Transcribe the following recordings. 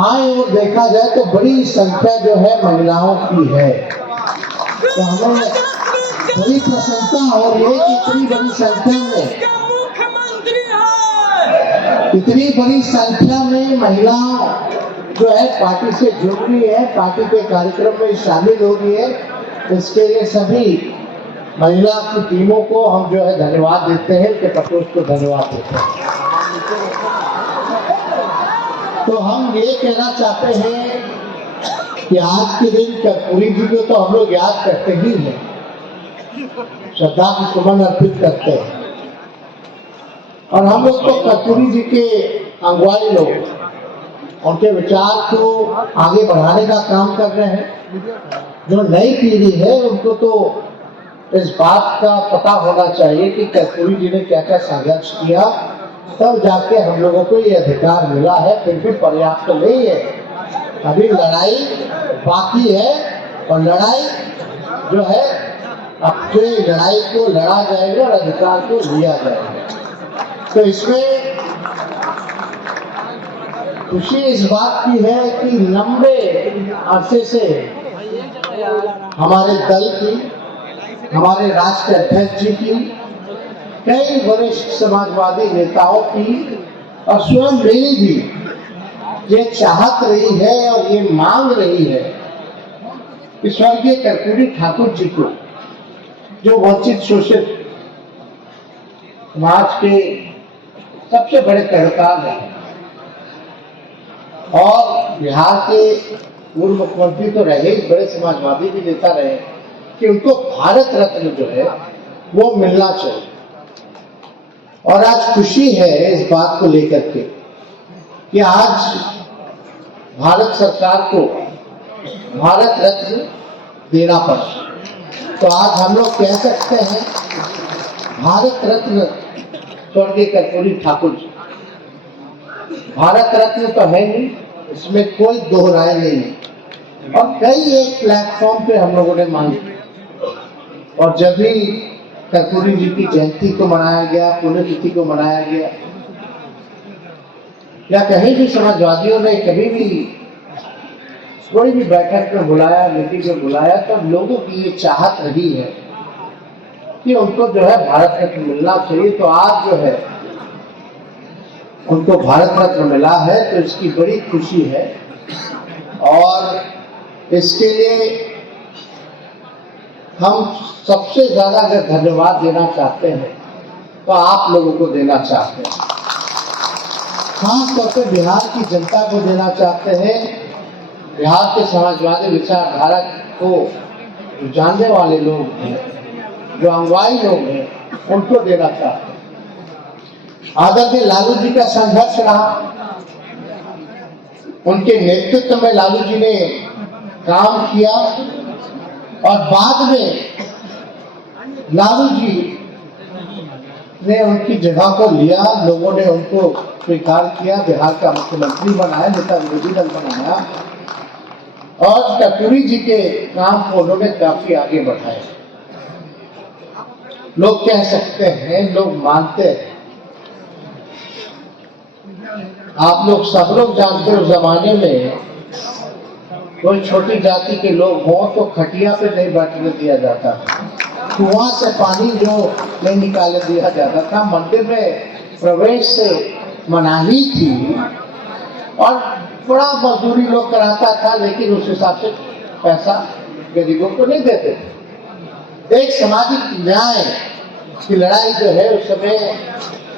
बाएं ओर देखा जाए तो बड़ी संख्या जो है महिलाओं की है। तो हमें बड़ी प्रसन्नता हो रही है कि इतनी बड़ी संख्या में महिलाओं जो है पार्टी से जुड़ रही है, पार्टी के कार्यक्रम में शामिल हो रही है। इसके लिए सभी महिला की टीमों को हम जो है धन्यवाद देते हैं, उनके प्रकोष्ठ को धन्यवाद देते हैं। तो हम ये कहना चाहते हैं कि आज के दिन कर्पूरी जी को तो हम लोग याद करते ही हैं, श्रद्धा की सुमन अर्पित करते हैं, और हम लोग तो कर्पूरी जी के अगुवाई लोग उनके विचार को आगे बढ़ाने का काम कर रहे हैं। जो नई पीढ़ी है उनको तो इस बात का पता होना चाहिए कि कर्पूरी जी ने क्या क्या संघर्ष किया, तब जाके हम लोगों को ये अधिकार मिला है। फिर भी पर्याप्त तो नहीं है, अभी लड़ाई बाकी है, और लड़ाई जो है अपने लड़ाई को लड़ा जाएगा और अधिकार को लिया जाएगा। तो इसमें खुशी इस बात की है कि लंबे अरसे से हमारे दल की, हमारे राष्ट्रीय अध्यक्ष जी की, कई वरिष्ठ समाजवादी नेताओं की और स्वयं मेरी भी ये चाहत रही है और ये मांग रही है कि स्वर्गीय कर्पूरी ठाकुर जी को, जो वंचित शोषित समाज के सबसे बड़े पैरोकार हैं और बिहार के पूर्व मुख्यमंत्री तो रहे, बड़े समाजवादी भी नेता रहे, कि उनको भारत रत्न जो है वो मिलना चाहिए। और आज खुशी है इस बात को लेकर के कि आज भारत सरकार को भारत रत्न देना पड़ा। तो आज हम लोग कह सकते हैं भारत रत्न स्वर्गीय कर्पूरी ठाकुर जी। भारत रत्न तो है नहीं, इसमें कोई दो राय नहीं है। और कई एक प्लेटफॉर्म पे हम लोगों ने मांगी, और जब भी कर्पूरी जी की जयंती को मनाया गया, पुण्यतिथि को मनाया गया, या कहीं भी समाजवादियों ने कभी भी कोई भी बैठक में बुलाया, मीटिंग में बुलाया, तो लोगों की ये चाहत रही है कि उनको जो है भारत रत्न मिलना चाहिए। तो आज जो है उनको भारत रत्न मिला है, तो इसकी बड़ी खुशी है। और इसके लिए हम सबसे ज्यादा अगर धन्यवाद देना चाहते हैं तो आप लोगों को देना चाहते हैं, खास तौर पर बिहार की जनता को देना चाहते हैं। बिहार के समाजवादी विचारधारा को जानने वाले लोग हैं, जो अगुवाई लोग हैं, उनको देना चाहते हैं। आदरणीय लालू जी का संघर्ष रहा, उनके नेतृत्व में लालू जी ने काम किया, और बाद में लालू जी ने उनकी जगह को लिया, लोगों ने उनको स्वीकार किया, बिहार का मुख्यमंत्री बनाया, नेता विरोधी दल बनाया, और कर्पूरी जी के काम को उन्होंने काफी आगे बढ़ाया। लोग कह सकते हैं, लोग मानते हैं, आप लोग सब लोग जानते हो, जमाने में कोई छोटी जाति के लोग हों तो खटिया पे नहीं बैठने दिया जाता, कुआं से पानी जो नहीं निकालने दिया जाता था, मंदिर में प्रवेश से मनाही थी, और बड़ा मजदूरी लोग कराता था, लेकिन उस हिसाब से पैसा गरीबों को नहीं देते थे। एक सामाजिक न्याय की लड़ाई जो है उस समय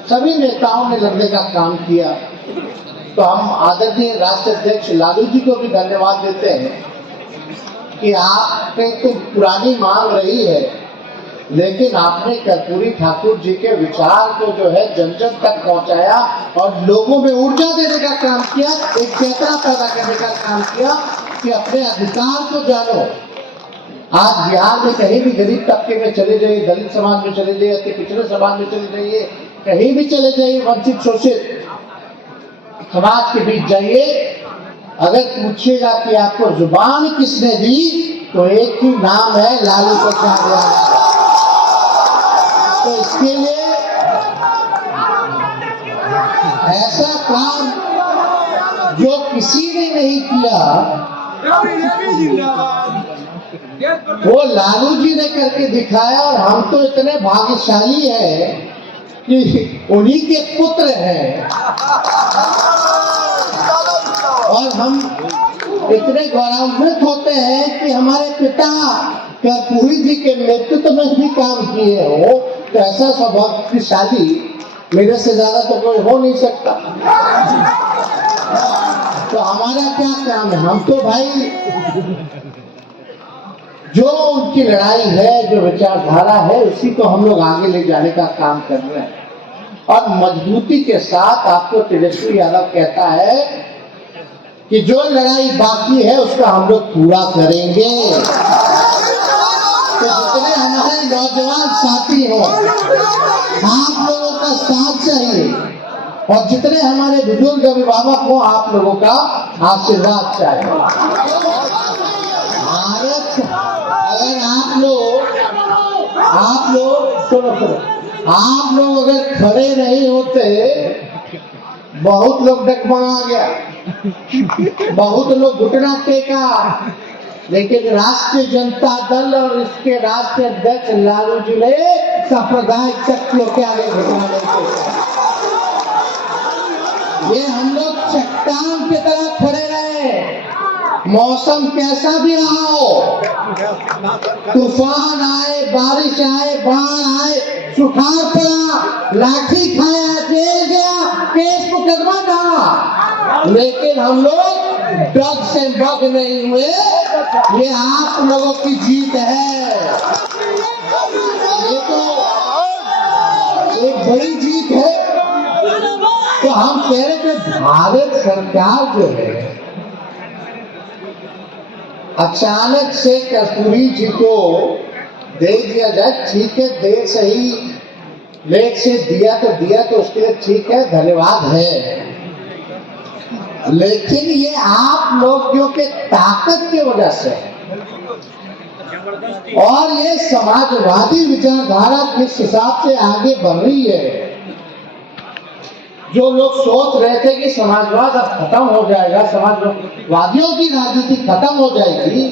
सभी नेताओं ने लड़ने का काम किया। तो हम आदरणीय राष्ट्रीय अध्यक्ष लालू जी को भी धन्यवाद देते हैं कि आपने तो पुरानी मांग रही है, लेकिन आपने कर्पूरी ठाकुर जी के विचार को जो है जन जन तक पहुंचाया और लोगों में ऊर्जा देने का काम किया, एक चेतना पैदा करने का काम किया कि अपने अधिकार को जानो। आज बिहार में कहीं भी गरीब तबके में चले जाइए, दलित समाज में चले जाइए, अति पिछड़े समाज में चले जाइए, कहीं भी चले जाइए, वंचित शोषित समाज के बीच जाइए, अगर पूछिएगा कि आपको जुबान किसने दी, तो एक ही नाम है, लालू प्रसाद यादव। तो इसके लिए ऐसा काम जो किसी भी नहीं किया, वो लालू जी ने करके दिखाया। और हम तो इतने भाग्यशाली हैं कि उन्हीं के पुत्र हैं, और हम इतने गौरवान्वित होते हैं कि हमारे पिता कर्पूरी जी के नेतृत्व में भी काम किए हो। तो ऐसा सौभाग्यशाली मेरे से ज्यादा तो कोई हो नहीं सकता। तो हमारा क्या काम है? हम तो भाई जो उनकी लड़ाई है, जो विचारधारा है, उसी को हम लोग आगे ले जाने का काम कर रहे हैं। और मजबूती के साथ आपको तेजस्वी यादव कहता है कि जो लड़ाई बाकी है उसका हम लोग पूरा करेंगे। तो जितने हमारे नौजवान साथी हो, आप लोगों का साथ चाहिए, और जितने हमारे बुजुर्ग अभिभावक हो, आप लोगों का आशीर्वाद चाहिए। भारत, अगर आप लोग अगर खड़े नहीं होते, बहुत लोग डगमगा गया, बहुत लोग घुटना टेका, लेकिन राष्ट्रीय जनता दल और इसके राष्ट्रीय अध्यक्ष लालू जी ने सांप्रदायिक शक्तियों के आगे घुटना नहीं टेका। ये हम लोग चट्टान की तरह खड़े रहे, मौसम कैसा भी रहा हो, तूफान आए, बारिश आए, बाढ़ आए, सुखाड़ पड़ा, लाठी खाया, जेल गया, केस मुकदमा था, लेकिन हम लोग डग से बग नहीं हुए। ये आप लोगों की जीत है, ये तो एक बड़ी जीत है। तो हम कह रहे थे भारत सरकार जो है, अचानक से कर्पूरी जी को दे दिया जाए, ठीक है, देर सही, लेट से दिया तो उसके लिए ठीक है, धन्यवाद है। लेकिन ये आप लोगों के ताकत की वजह से, और ये समाजवादी विचारधारा किस हिसाब से आगे बढ़ रही है। जो लोग सोच रहे थे कि समाजवाद अब खत्म हो जाएगा, समाजवादियों की राजनीति खत्म हो जाएगी,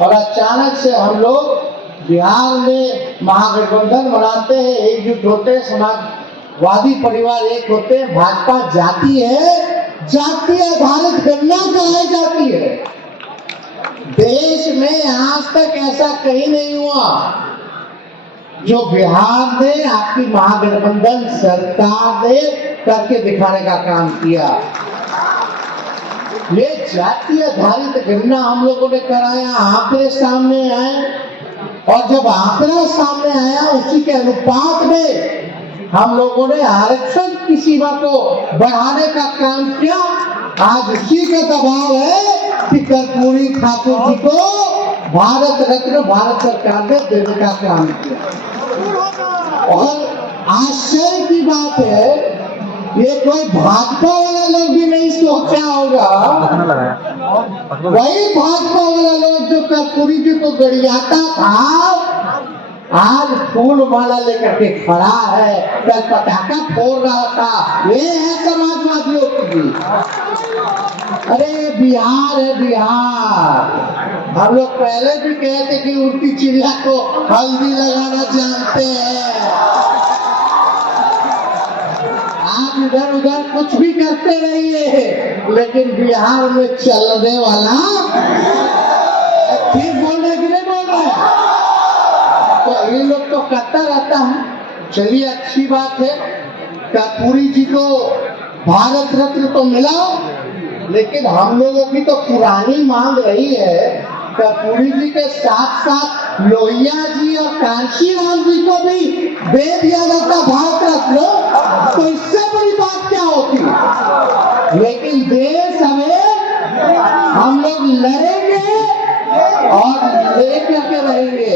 और अचानक से हम लोग बिहार में महागठबंधन बनाते हैं, एकजुट होते हैं, समाजवादी परिवार एक होते हैं, भाजपा जाती है, जाति आधारित गणना कराई जाती है। देश में आज तक ऐसा कहीं नहीं हुआ जो बिहार ने, आपकी महागठबंधन सरकार ने करके दिखाने का काम किया। ये जाति आधारित गणना हम लोगों ने कराया, आंकड़े सामने आए, और जब आंकड़ा सामने आया उसी के अनुपात में हम लोगों ने आरक्षण की सीमा को बढ़ाने का काम किया। आज उसी का दबाव है कि कर्पूरी ठाकुर जी को भारत रत्न भारत सरकार ने देने का काम किया। और आश्चर्य की बात है, ये कोई भाजपा वाला लोग भी नहीं सोचा होगा, वही भाजपा वाला लोग जो कर्पूरी जी को गरियाता था, आज फूल माला लेकर के खड़ा है, कल पटाखा फोड़ रहा था। ये है समाजवादियों की। अरे बिहार है बिहार, हम लोग पहले भी कहते कि उनकी चिड़िया को हल्दी लगाना जानते हैं। आप इधर उधर कुछ भी करते रहिए, लेकिन बिहार में चलने वाला, ठीक बोल रहे कि नहीं बोल रहे? तो ये लोग तो करता रहता है। चलिए, अच्छी बात है, कर्पूरी जी को भारत रत्न तो मिला, लेकिन हम लोगों की तो पुरानी मांग रही है, कर्पूरी जी के साथ साथ लोहिया जी और कांशीराम जी को भी दे दिया जाता भारत रत्न, तो इससे बड़ी बात क्या होती। लेकिन देश हमें, हम लोग लड़ेंगे और लेकर के रहेंगे,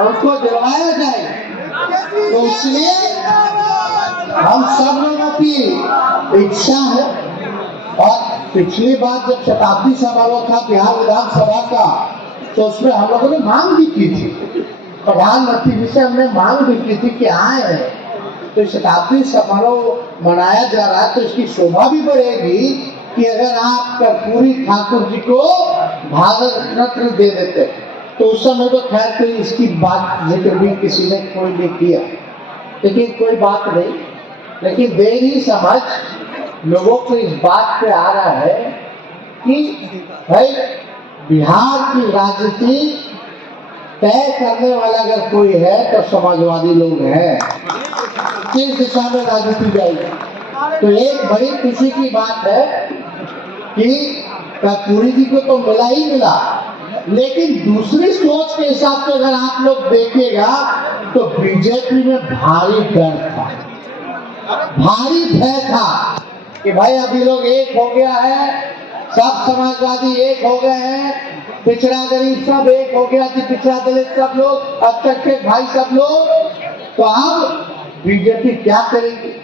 उनको दिलवाया जाए। तो इसलिए हम सब लोगों की इच्छा है। और पिछली बार जब शताब्दी समारोह था बिहार विधानसभा का, तो उसमें हम लोगों ने मांग भी की थी, प्रधानमंत्री जी से हमने मांग भी की थी कि आए, तो शताब्दी समारोह मनाया जा रहा है तो इसकी शोभा भी बढ़ेगी कि अगर आप कर्पूरी ठाकुर जी को भारत रत्न दे देते, तो उस समय तो खैर कोई इसकी बात जिक्र भी किसी ने कोई नहीं किया, लेकिन कोई बात नहीं। लेकिन देर ही समझ लोगों को इस बात पे आ रहा है कि भाई बिहार की राजनीति तय करने वाला अगर कोई है तो समाजवादी लोग हैं, किस दिशा में राजनीति जाएगी। तो एक बड़ी खुशी की बात है कि कर्पूरी जी को तो मिला ही मिला, लेकिन दूसरी सोच के हिसाब से अगर आप लोग देखिएगा तो बीजेपी में भारी डर था, भारी भय था कि भाई अभी लोग एक हो गया है, सब समाजवादी एक हो गए हैं, पिछड़ा गरीब सब एक हो गया, पिछड़ा दलित सब लोग, अब तक के भाई सब लोग, तो अब बीजेपी क्या करेगी।